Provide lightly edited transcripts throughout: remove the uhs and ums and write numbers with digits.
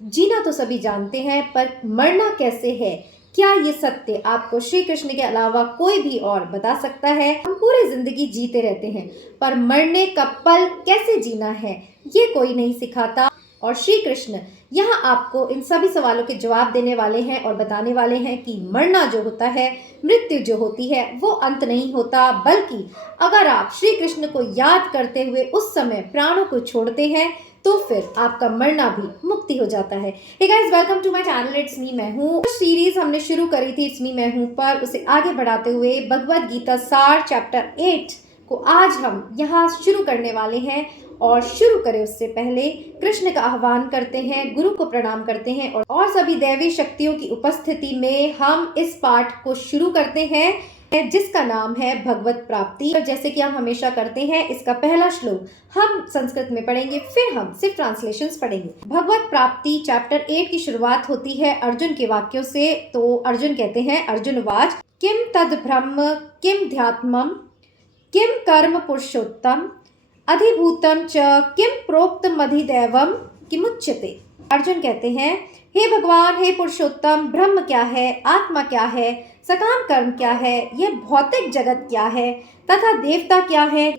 जीना तो सभी जानते हैं, पर मरना कैसे है? क्या ये सत्य आपको श्री कृष्ण के अलावा कोई भी और बता सकता है? हम पूरी जिंदगी जीते रहते हैं, पर मरने का पल कैसे जीना है ये कोई नहीं सिखाता। और श्री कृष्ण यहाँ आपको इन सभी सवालों के जवाब देने वाले हैं और बताने वाले हैं कि मरना जो होता है, मृत्यु जो होती है, वो अंत नहीं होता, बल्कि अगर आप श्री कृष्ण को याद करते हुए उस समय प्राणों को छोड़ते हैं तो फिर आपका मरना भी मुक्ति हो जाता है। Hey guys, welcome to my channel, it's me, मैं हूँ। सीरीज हमने शुरू करी थी इट्स मी मैं हूँ पर उसे आगे बढ़ाते हुए भगवद गीता सार चैप्टर 8 को आज हम यहाँ शुरू करने वाले हैं। और शुरू करें उससे पहले कृष्ण का आह्वान करते हैं, गुरु को प्रणाम करते हैं और सभी दैवी शक्तियों की उपस्थिति में हम इस पाठ को शुरू करते हैं जिसका नाम है भगवत प्राप्ति। और जैसे कि हम हमेशा करते हैं, इसका पहला श्लोक हम संस्कृत में पढ़ेंगे, फिर हम सिर्फ ट्रांसलेशंस पढ़ेंगे। भगवत प्राप्ति चैप्टर 8 की शुरुआत होती है अर्जुन के वाक्यों से। तो अर्जुन कहते हैं, अर्जुन वाच, किम तद ब्रह्म किम ध्यात्मम किम कर्म पुरुषोत्तम अधिभूतम च किम प्रोक्तम अधिदैवम किमुच्यते। अर्जुन कहते हैं, हे भगवान, हे पुरुषोत्तम, ब्रह्म क्या है, आत्मा क्या है, सकाम कर्म क्या है, ये भौतिक जगत क्या है तथा देवता क्या है,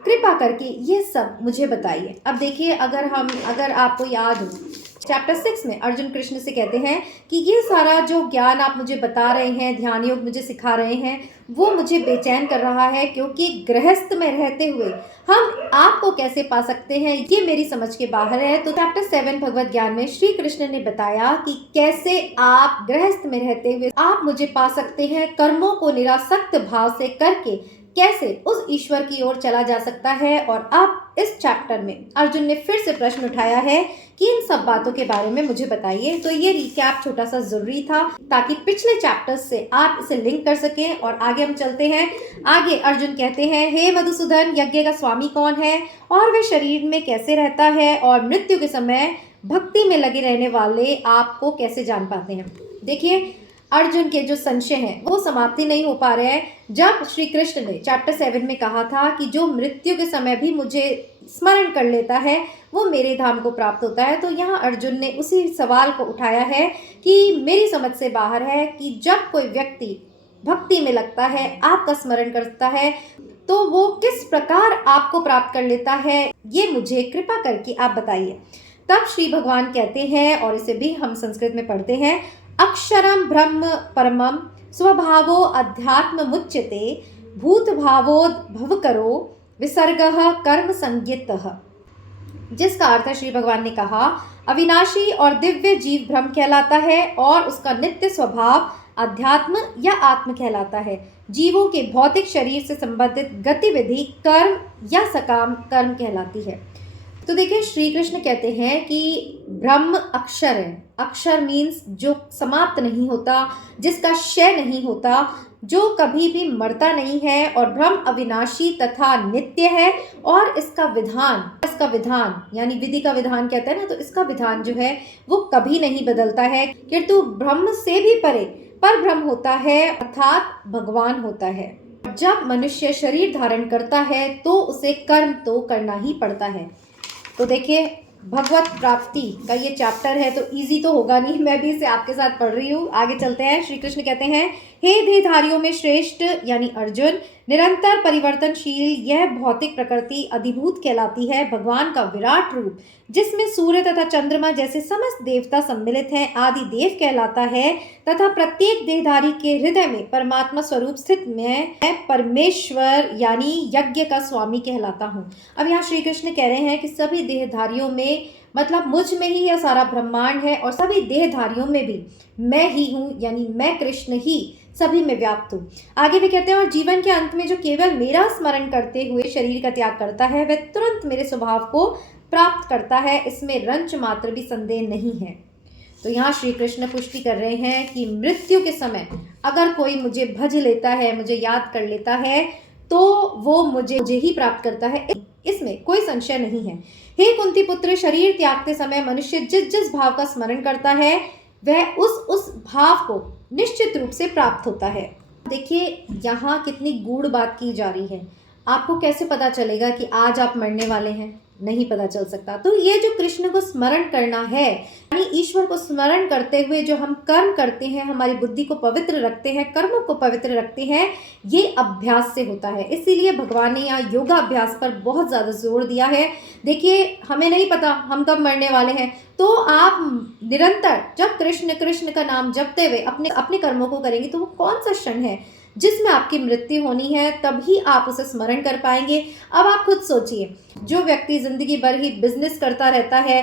कृपा करके ये सब मुझे बताइए। अब देखिए, अगर आपको याद हो, चैप्टर 6 में अर्जुन कृष्ण से कहते हैं कि ये सारा जो ज्ञान आप मुझे बता रहे हैं, ध्यान योग मुझे सिखा रहे हैं, वो मुझे बेचैन कर रहा है, क्योंकि गृहस्थ में रहते हुए हम आपको कैसे पा सकते हैं ये मेरी समझ के बाहर है। तो चैप्टर 7 भगवत ज्ञान में श्री कृष्ण ने बताया कि कैसे आप गृहस्थ में रहते हुए आप मुझे पा सकते हैं, कर्मों को निरासक्त भाव से करके कैसे उस ईश्वर की ओर चला जा सकता है। और अब इस चैप्टर में अर्जुन ने फिर से प्रश्न उठाया है कि इन सब बातों के बारे में मुझे बताइए। तो ये रिकैप छोटा सा जरूरी था ताकि पिछले चैप्टर्स से आप इसे लिंक कर सकें। और आगे हम चलते हैं। आगे अर्जुन कहते हैं, हे मधुसूदन, यज्ञ का स्वामी कौन है और वह शरीर में कैसे रहता है और मृत्यु के समय भक्ति में लगे रहने वाले आपको कैसे जान पाते हैं। देखिए, अर्जुन के जो संशय हैं वो समाप्ति नहीं हो पा रहे हैं। जब श्री कृष्ण ने चैप्टर 7 में कहा था कि जो मृत्यु के समय भी मुझे स्मरण कर लेता है वो मेरे धाम को प्राप्त होता है, तो यहाँ अर्जुन ने उसी सवाल को उठाया है कि मेरी समझ से बाहर है कि जब कोई व्यक्ति भक्ति में लगता है, आपका स्मरण करता है, तो वो किस प्रकार आपको प्राप्त कर लेता है, ये मुझे कृपा करके आप बताइए। तब श्री भगवान कहते हैं, और इसे भी हम संस्कृत में पढ़ते हैं, अक्षरम ब्रह्म परमम स्वभावो अध्यात्म मुच्यते भूत भावोद भवकरो विसर्गः कर्म संज्ञितः। जिसका अर्थ है, श्री भगवान ने कहा, अविनाशी और दिव्य जीव ब्रह्म कहलाता है और उसका नित्य स्वभाव अध्यात्म या आत्म कहलाता है। जीवों के भौतिक शरीर से संबंधित गतिविधि कर्म या सकाम कर्म कहलाती है। तो देखिए, श्री कृष्ण कहते हैं कि ब्रह्म अक्षर है। अक्षर मीन्स जो समाप्त नहीं होता, जिसका क्षय नहीं होता, जो कभी भी मरता नहीं है। और ब्रह्म अविनाशी तथा नित्य है और इसका विधान यानी विधि का विधान कहते हैं ना, तो इसका विधान जो है वो कभी नहीं बदलता है, किंतु ब्रह्म से भी परे पर ब्रह्म होता है, अर्थात भगवान होता है। जब मनुष्य शरीर धारण करता है तो उसे कर्म तो करना ही पड़ता है। तो देखिए, भगवत प्राप्ति का ये चैप्टर है, तो इजी तो होगा नहीं, मैं भी इसे आपके साथ पढ़ रही हूँ। आगे चलते हैं। श्री कृष्ण कहते हैं, हे देहधारियों में श्रेष्ठ यानी अर्जुन, निरंतर परिवर्तनशील यह भौतिक प्रकृति अधिभूत कहलाती है। भगवान का विराट रूप, जिसमें सूर्य तथा चंद्रमा जैसे समस्त देवता सम्मिलित हैं, आदि देव कहलाता है। तथा प्रत्येक देहधारी के हृदय में परमात्मा स्वरूप स्थित मैं परमेश्वर यानी यज्ञ का स्वामी कहलाता हूँ। अब यहाँ श्री कृष्ण कह रहे हैं कि सभी देहधारियों में, मतलब मुझ में ही यह सारा ब्रह्मांड है और सभी देहधारियों में भी मैं ही हूँ, यानी मैं कृष्ण ही सभी में व्याप्त हूँ। आगे भी कहते हैं, और जीवन के अंत में जो केवल मेरा स्मरण करते हुए शरीर का त्याग करता है, वह तुरंत मेरे स्वभाव को प्राप्त करता है, इसमें रंच मात्र भी संदेह नहीं है। तो यहाँ श्री कृष्ण पुष्टि कर रहे हैं कि मृत्यु के समय अगर कोई मुझे भज लेता है, मुझे याद कर लेता है, तो वो मुझे ही प्राप्त करता है, इसमें कोई संशय नहीं है। हे कुंती पुत्र, शरीर त्यागते समय मनुष्य जिस जिस भाव का स्मरण करता है वह उस भाव को निश्चित रूप से प्राप्त होता है। देखिए, यहाँ कितनी गूढ़ बात की जा रही है। आपको कैसे पता चलेगा कि आज आप मरने वाले हैं? नहीं पता चल सकता। तो ये जो कृष्ण को स्मरण करना है, यानी ईश्वर को स्मरण करते हुए जो हम कर्म करते हैं, हमारी बुद्धि को पवित्र रखते हैं, कर्मों को पवित्र रखते हैं, ये अभ्यास से होता है। इसीलिए भगवान ने यहाँ योगा अभ्यास पर बहुत ज़्यादा जोर दिया है। देखिए, हमें नहीं पता हम कब मरने वाले हैं, तो आप निरंतर जब कृष्ण कृष्ण का नाम जपते हुए अपने अपने कर्मों को करेंगे, तो वो कौन सा क्षण है जिसमें आपकी मृत्यु होनी है, तभी आप उसे स्मरण कर पाएंगे। अब आप खुद सोचिए, जो व्यक्ति जिंदगी भर ही बिजनेस करता रहता है,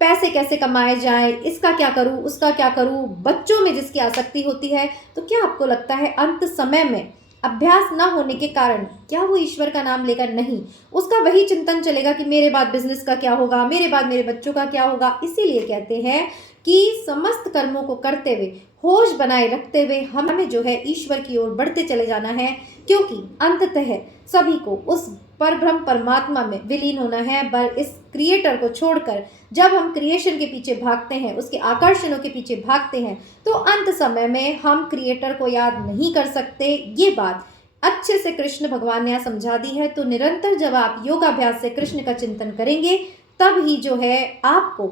पैसे कैसे कमाए जाएं, इसका क्या करूं, उसका क्या करूं, बच्चों में जिसकी आसक्ति होती है, तो क्या आपको लगता है अंत समय में अभ्यास ना होने के कारण क्या वो ईश्वर का नाम लेकर नहीं, उसका वही चिंतन चलेगा कि मेरे बाद बिजनेस का क्या होगा, मेरे बाद मेरे बच्चों का क्या होगा। इसीलिए कहते हैं कि समस्त कर्मों को करते हुए, होश बनाए रखते हुए हमें जो है ईश्वर की ओर बढ़ते चले जाना है, क्योंकि अंततः सभी को उस परब्रह्म परमात्मा में विलीन होना है। पर इस क्रिएटर को छोड़कर जब हम क्रिएशन के पीछे भागते हैं, उसके आकर्षणों के पीछे भागते हैं, तो अंत समय में हम क्रिएटर को याद नहीं कर सकते। ये बात अच्छे से कृष्ण भगवान ने यहाँ समझा दी है। तो निरंतर जब आप योगाभ्यास से कृष्ण का चिंतन करेंगे, तब ही जो है आपको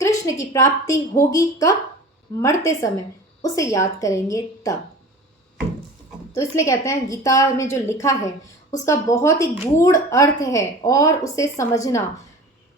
कृष्ण की प्राप्ति होगी। कब? मरते समय उसे याद करेंगे तब। तो इसलिए कहते हैं गीता में जो लिखा है उसका बहुत ही गूढ़ अर्थ है, और उसे समझना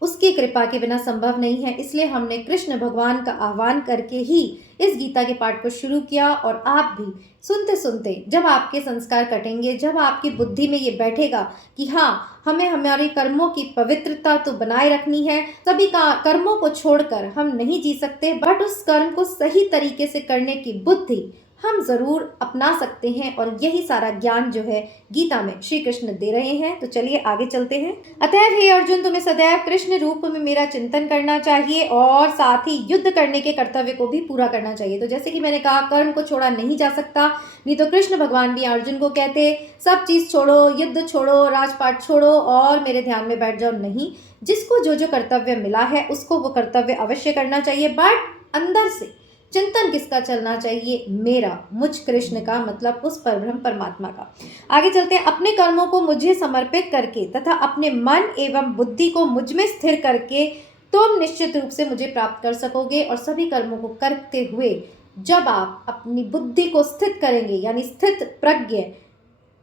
उसकी कृपा के बिना संभव नहीं है। इसलिए हमने कृष्ण भगवान का आह्वान करके ही इस गीता के पाठ को शुरू किया। और आप भी सुनते सुनते जब आपके संस्कार कटेंगे, जब आपकी बुद्धि में ये बैठेगा कि हाँ, हमें हमारे कर्मों की पवित्रता तो बनाए रखनी है, सभी कर्मों को छोड़कर हम नहीं जी सकते, बट उस कर्म को सही तरीके से करने की बुद्धि हम जरूर अपना सकते हैं। और यही सारा ज्ञान जो है गीता में श्री कृष्ण दे रहे हैं। तो चलिए आगे चलते हैं। अतएव हे अर्जुन, तुम्हें सदैव कृष्ण रूप में मेरा चिंतन करना चाहिए, और साथ ही युद्ध करने के कर्तव्य को भी पूरा करना चाहिए। तो जैसे कि मैंने कहा, कर्म को छोड़ा नहीं जा सकता, नहीं तो कृष्ण भगवान भी अर्जुन को कहते सब चीज छोड़ो, युद्ध छोड़ो, राजपाट छोड़ो और मेरे ध्यान में बैठ जाओ। नहीं, जिसको जो जो कर्तव्य मिला है उसको वो कर्तव्य अवश्य करना चाहिए, बट अंदर से चिंतन किसका चलना चाहिए? मेरा, मुझ कृष्ण का, मतलब उस परब्रह्म परमात्मा का। आगे चलते हैं। अपने कर्मों को मुझे समर्पित करके तथा अपने मन एवं बुद्धि को मुझ में स्थिर करके तुम निश्चित रूप से मुझे प्राप्त कर सकोगे। और सभी कर्मों को करते हुए जब आप अपनी बुद्धि को स्थित करेंगे, यानी स्थित प्रज्ञ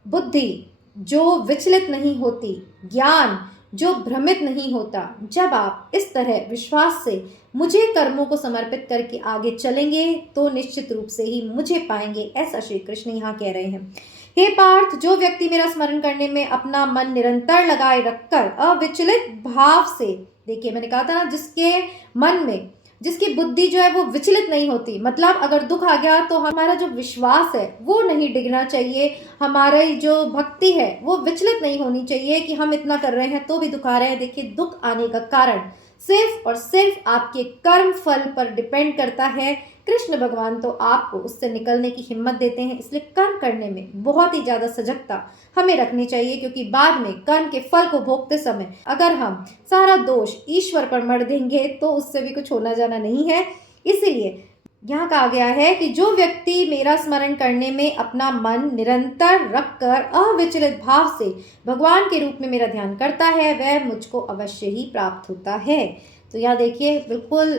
बुद्धि जो विचलित नहीं होती, ज्ञान जो भ्रमित नहीं होता, जब आप इस तरह विश्वास से मुझे कर्मों को समर्पित करके आगे चलेंगे, तो निश्चित रूप से ही मुझे पाएंगे। ऐसा श्री कृष्ण यहाँ कह रहे हैं। हे पार्थ, जो व्यक्ति मेरा स्मरण करने में अपना मन निरंतर लगाए रखकर अविचलित भाव से, देखिए मैंने कहा था ना, जिसके मन में, जिसकी बुद्धि जो है वो विचलित नहीं होती, मतलब अगर दुख आ गया तो हमारा जो विश्वास है वो नहीं डिगना चाहिए, हमारी जो भक्ति है वो विचलित नहीं होनी चाहिए कि हम इतना कर रहे हैं तो भी दुख आ रहे हैं। देखिए, दुख आने का कारण सिर्फ और सिर्फ आपके कर्म फल पर डिपेंड करता है। कृष्ण भगवान तो आपको उससे निकलने की हिम्मत देते हैं। इसलिए कर्म करने में बहुत ही ज़्यादा सजगता हमें रखनी चाहिए, क्योंकि बाद में कर्म के फल को भोगते समय अगर हम सारा दोष ईश्वर पर मढ़ देंगे तो उससे भी कुछ होना जाना नहीं है। इसीलिए यहाँ कहा गया है कि जो व्यक्ति मेरा स्मरण करने में अपना मन निरंतर रखकर अविचलित भाव से भगवान के रूप में मेरा ध्यान करता है, वह मुझको अवश्य ही प्राप्त होता है। तो यहाँ देखिए, बिल्कुल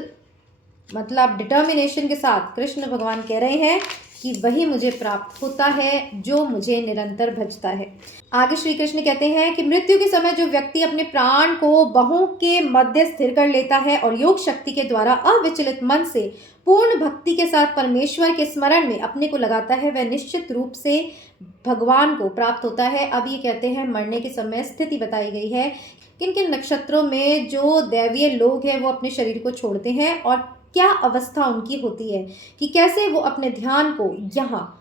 मतलब डिटर्मिनेशन के साथ कृष्ण भगवान कह रहे हैं कि वही मुझे प्राप्त होता है जो मुझे निरंतर भजता है। आगे श्री कृष्ण कहते हैं कि मृत्यु के समय जो व्यक्ति अपने प्राण को बाहों के मध्य स्थिर कर लेता है और योग शक्ति के द्वारा अविचलित मन से पूर्ण भक्ति के साथ परमेश्वर के स्मरण में अपने को लगाता है, वह निश्चित रूप से भगवान को प्राप्त होता है। अब ये कहते हैं मरने के समय स्थिति बताई गई है, किन किन नक्षत्रों में जो दैवीय लोग हैं वो अपने शरीर को छोड़ते हैं और क्या अवस्था उनकी होती है, कि कैसे वो अपने ध्यान को यहाँ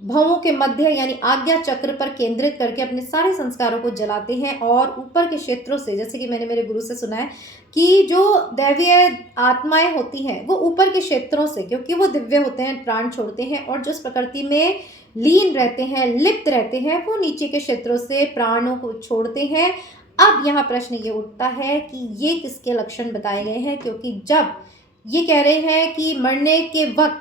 भवों के मध्य यानी आज्ञा चक्र पर केंद्रित करके अपने सारे संस्कारों को जलाते हैं। और ऊपर के क्षेत्रों से, जैसे कि मैंने मेरे गुरु से सुना है कि जो दैवीय आत्माएं होती हैं वो ऊपर के क्षेत्रों से, क्योंकि वो दिव्य होते हैं, प्राण छोड़ते हैं और जो इस प्रकृति में लीन रहते हैं, लिप्त रहते हैं, वो नीचे के क्षेत्रों से प्राणों को छोड़ते हैं। अब यहाँ प्रश्न ये उठता है कि ये किसके लक्षण बताए गए हैं, क्योंकि जब ये कह रहे हैं कि मरने के वक्त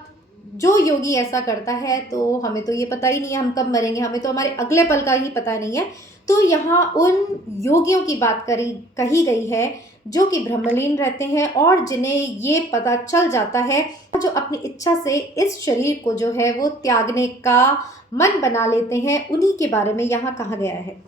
जो योगी ऐसा करता है तो हमें तो ये पता ही नहीं है हम कब मरेंगे, हमें तो हमारे अगले पल का ही पता नहीं है। तो यहाँ उन योगियों की बात कही गई है जो कि ब्रह्मलीन रहते हैं और जिन्हें ये पता चल जाता है, जो अपनी इच्छा से इस शरीर को जो है वो त्यागने का मन बना लेते हैं, उन्हीं के बारे में यहाँ कहा गया है।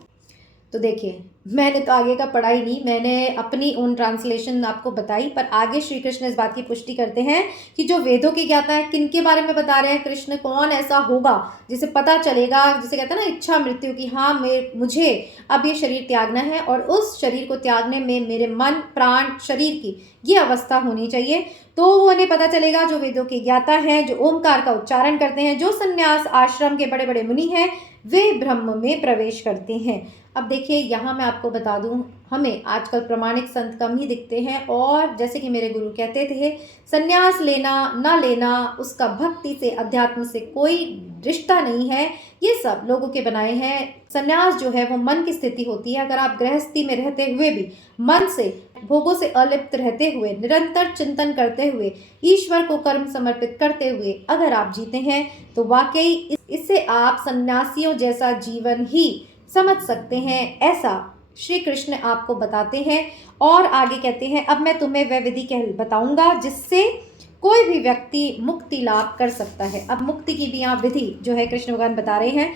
तो देखिए, मैंने तो आगे का पढ़ा ही नहीं, मैंने अपनी ओन ट्रांसलेशन आपको बताई, पर आगे श्री कृष्ण इस बात की पुष्टि करते हैं कि जो वेदों के ज्ञाता है, किन के बारे में बता रहे हैं कृष्ण, कौन ऐसा होगा जिसे पता चलेगा, जिसे कहते हैं ना इच्छा मृत्यु की, हाँ मुझे अब ये शरीर त्यागना है और उस शरीर को त्यागने में मेरे मन प्राण शरीर की ये अवस्था होनी चाहिए। तो वो उन्हें पता चलेगा जो वेदों के ज्ञाता हैं, जो ओमकार का उच्चारण करते हैं, जो संन्यास आश्रम के बड़े बड़े मुनि हैं, वे ब्रह्म में प्रवेश करते हैं। अब देखिए, यहाँ मैं आपको बता दूँ, हमें आजकल प्रामाणिक संत कम ही दिखते हैं और जैसे कि मेरे गुरु कहते थे, संन्यास लेना ना लेना उसका भक्ति से अध्यात्म से कोई रिश्ता नहीं है, ये सब लोगों के बनाए हैं। संन्यास जो है वो मन की स्थिति होती है। अगर आप गृहस्थी में रहते हुए भी मन से भोगों से अलिप्त रहते हुए, निरंतर चिंतन करते हुए, ईश्वर को कर्म समर्पित करते हुए अगर आप जीते हैं, तो वाकई इससे आप सन्यासियों जैसा जीवन ही समझ सकते हैं, ऐसा श्री कृष्ण आपको बताते हैं। और आगे कहते हैं, अब मैं तुम्हें वह विधि बताऊंगा जिससे कोई भी व्यक्ति मुक्ति लाभ कर सकता है। अब मुक्ति की भी यहाँ विधि जो है कृष्ण भगवान बता रहे हैं।